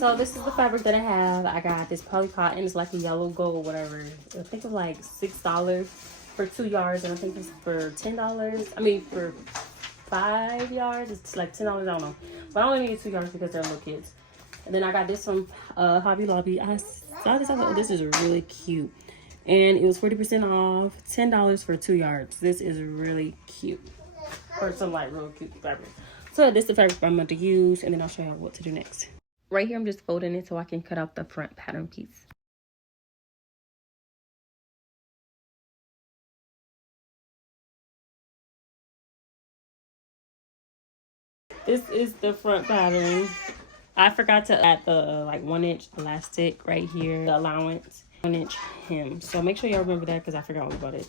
So this is the fabric that I have. I got this poly cotton. It's like a yellow gold, whatever. I think it's like $6 for 2 yards, and I think it's for $10. I mean, for 5 yards, it's like $10. I don't know, but I only need 2 yards because they're little kids. And then I got this from Hobby Lobby. I saw this. I thought, oh, this is really cute, and it was 40% off, $10 for 2 yards. This is really cute, or some like real cute fabric. So this is the fabric I'm going to use, and then I'll show you what to do next. Right here, I'm just folding it so I can cut out the front pattern piece. This is the front pattern. I forgot to add the like 1-inch elastic right here, the allowance, 1-inch hem. So make sure y'all remember that because I forgot all about it.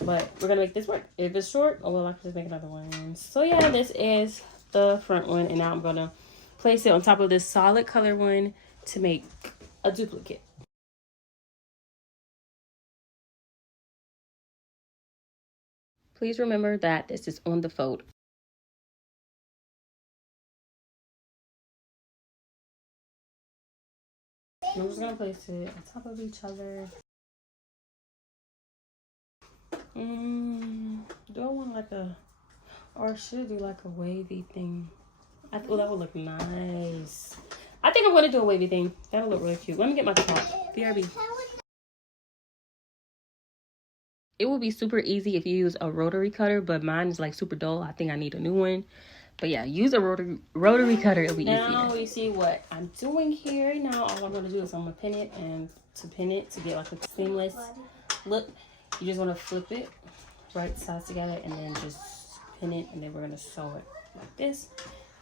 But we're gonna make this work. If it's short, oh well, I can just make another one. So yeah, this is the front one, and now I'm gonna place it on top of this solid color one to make a duplicate. Please remember that this is on the fold. I'm just gonna place it on top of each other. Do I want like a, or should I do like a wavy thing? Oh, that would look nice. I think I'm gonna do a wavy thing. That'll look really cute. Let me get my chalk. BRB. It will be super easy if you use a rotary cutter, but mine is like super dull. I think I need a new one. But yeah, use a rotary cutter. It'll be easier. Now you see what I'm doing here. Now all I'm gonna do is I'm gonna pin it, and to pin it to get like a seamless look, you just want to flip it right sides together and then just pin it, and then we're gonna sew it like this.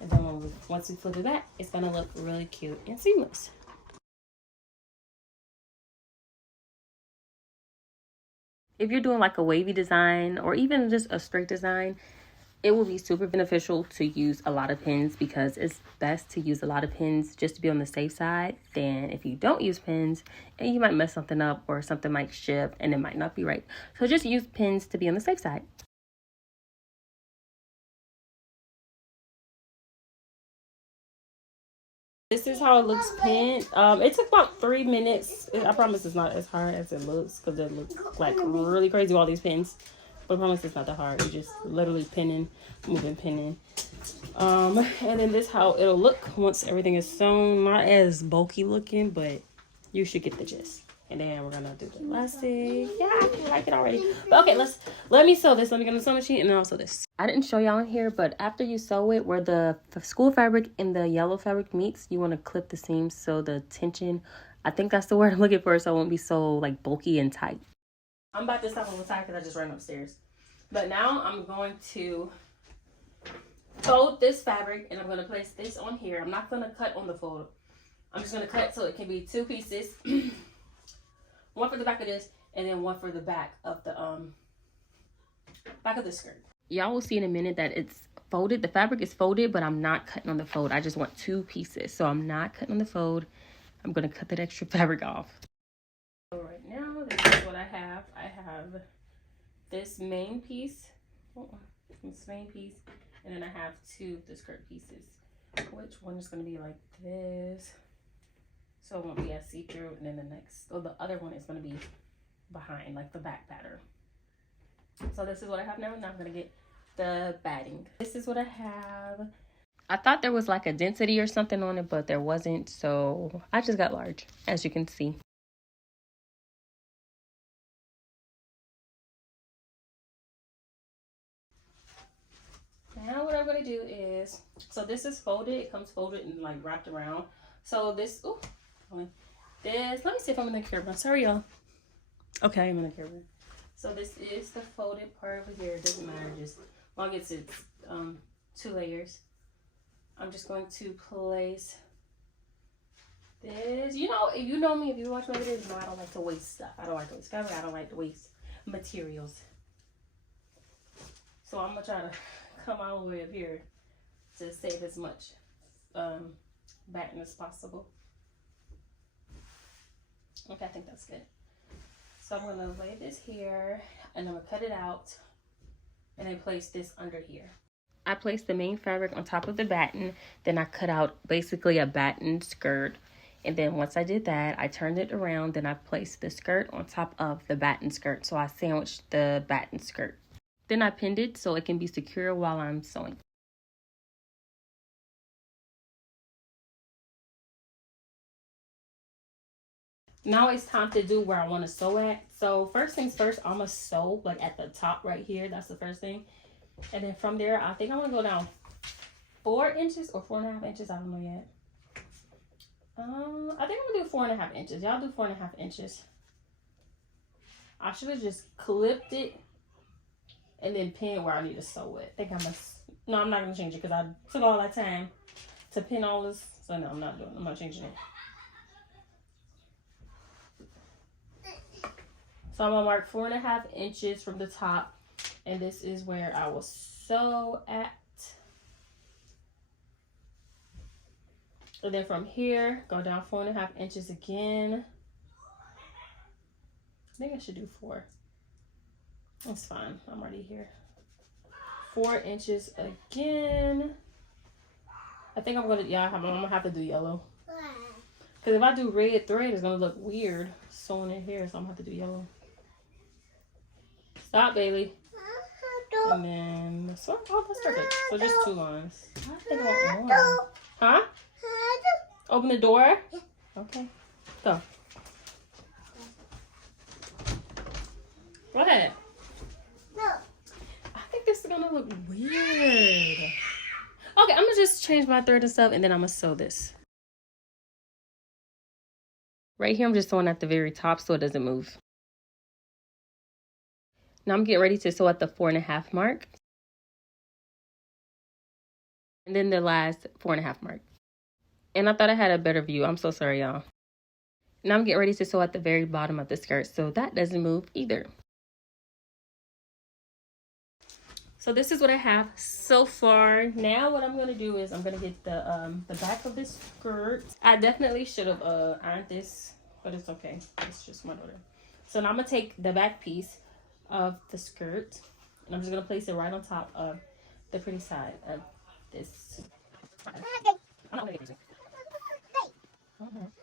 And then once we flip it back, it's gonna look really cute and seamless. If you're doing like a wavy design or even just a straight design, it will be super beneficial to use a lot of pins, because it's best to use a lot of pins just to be on the safe side than if you don't use pins and you might mess something up or something might shift and it might not be right. So just use pins to be on the safe side. This is how it looks pinned. It took about 3 minutes. I promise it's not as hard as it looks, because it looks like really crazy with all these pins. But I promise it's not that hard. You're just literally pinning, moving, pinning. And then this how it'll look once everything is sewn. Not as bulky looking, but you should get the gist. And then we're gonna do the elastic. Yeah, I feel like it already. But okay, let me sew this. Let me get on the sewing machine and then I'll sew this. I didn't show y'all in here, but after you sew it, where the school fabric and the yellow fabric meets, you want to clip the seams so the tension, I think that's the word I'm looking for, so it won't be so like bulky and tight. I'm about to stop on the side because I just ran upstairs. But now I'm going to fold this fabric and I'm going to place this on here. I'm not going to cut on the fold. I'm just going to cut so it can be 2 pieces. One for the back of this and then one for the back of the skirt. Y'all will see in a minute that it's folded. The fabric is folded, but I'm not cutting on the fold. I just want 2 pieces. So I'm not cutting on the fold. I'm going to cut that extra fabric off. So right now, this is what I have. I have this main piece, and then I have 2 of the skirt pieces. Which one is going to be like this, so it won't be as see-through, and then the other one is going to be behind, like the back pattern. So this is what I have now. Now I'm going to get the batting. This is what I have. I thought there was like a density or something on it, but there wasn't, so I just got large, as you can see. Now what I'm going to do is, so this is folded. It comes folded and like wrapped around. So this, let me see if I'm in the camera. Sorry, y'all. Okay, I'm in the camera. So this is the folded part over here. It doesn't matter, just as long as it's 2 layers. I'm just going to place this. You know, if you know me, if you watch my videos, you know I don't like to waste stuff. I don't like to waste fabric. I don't like to waste materials. So I'm going to try to come all the way up here to save as much batten as possible. Okay, I think that's good. So I'm going to lay this here and I'm going to cut it out and then place this under here. I placed the main fabric on top of the batten. Then I cut out basically a batten skirt. And then once I did that, I turned it around. Then I placed the skirt on top of the batten skirt. So I sandwiched the batten skirt. Then I pinned it so it can be secure while I'm sewing. Now it's time to do where I want to sew at. So first things first, I'm going to sew like at the top right here. That's the first thing. And then from there, I think I want to go down 4 inches or 4.5 inches. I don't know yet. I think I'm going to do 4.5 inches. Y'all do 4.5 inches. I should have just clipped it and then pin where I need to sew it. I think I must. No, I'm not going to change it because I took all that time to pin all this. So no, I'm not doing it. I'm not changing it. So I'm going to mark 4.5 inches from the top. And this is where I will sew at. And then from here, go down 4.5 inches again. I think I should do 4. That's fine. I'm already here. 4 inches again. I think I'm going to, yeah, I'm going to have to do yellow. Because if I do red thread, it's going to look weird sewing it here. So I'm going to have to do yellow. Stop, Bailey. And then, so, oh, that's perfect. So just 2 lines. I think I want more. Huh? Open the door? Okay. Go. Go ahead. No. I think this is going to look weird. Okay, I'm going to just change my thread and stuff, and then I'm going to sew this. Right here, I'm just sewing at the very top so it doesn't move. Now I'm getting ready to sew at the 4.5 mark. And then the last 4.5 mark. And I thought I had a better view. I'm so sorry, y'all. Now I'm getting ready to sew at the very bottom of the skirt. So that doesn't move either. So this is what I have so far. Now what I'm going to do is I'm going to get the back of this skirt. I definitely should have ironed this, but it's okay. It's just my daughter. So now I'm going to take the back piece of the skirt and I'm just going to place it right on top of the pretty side of this.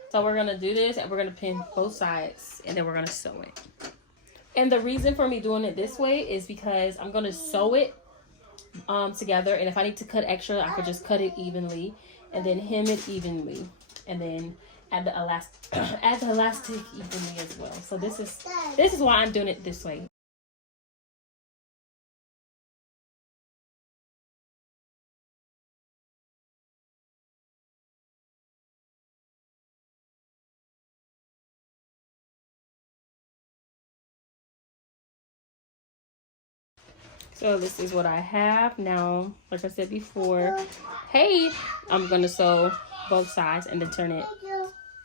So we're going to do this and we're going to pin both sides and then we're going to sew it. And the reason for me doing it this way is because I'm going to sew it together. And if I need to cut extra, I could just cut it evenly and then hem it evenly. And then add the elastic evenly as well. So this is why I'm doing it this way. So this is what I have now. Like I said before, hey, I'm gonna sew both sides and then turn it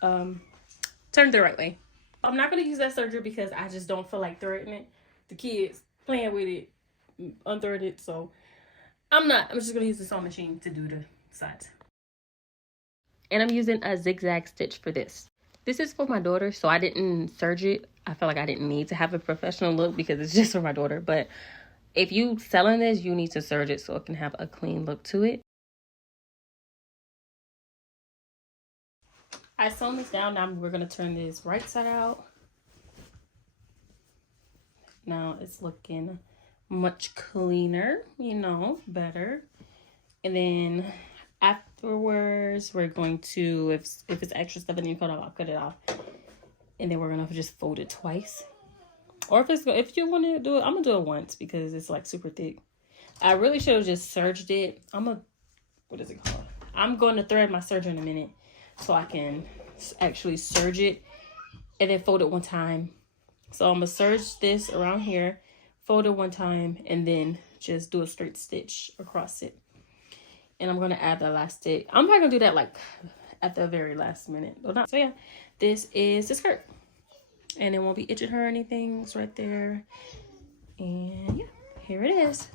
the right way. I'm not gonna use that serger because I just don't feel like threading it. The kids playing with it, unthread it, so I'm just gonna use the sewing machine to do the sides. And I'm using a zigzag stitch for this. This is for my daughter, so I didn't serge it. I felt like I didn't need to have a professional look because it's just for my daughter, but if you selling this, you need to serge it so it can have a clean look to it. I sewn this down. Now we're going to turn this right side out. Now it's looking much cleaner, you know, better. And then afterwards, we're going to, if it's extra stuff and you cut off, I'll cut it off. And then we're going to just fold it twice. Or if you want to do it, I'm going to do it once because it's like super thick. I really should have just serged it. What is it called? I'm going to thread my serger in a minute so I can actually serge it and then fold it one time. So I'm going to serge this around here, fold it one time, and then just do a straight stitch across it. And I'm going to add the elastic. I'm probably going to do that like at the very last minute. So yeah, this is the skirt. And it won't be itching her or anything. It's right there. And yeah, here it is.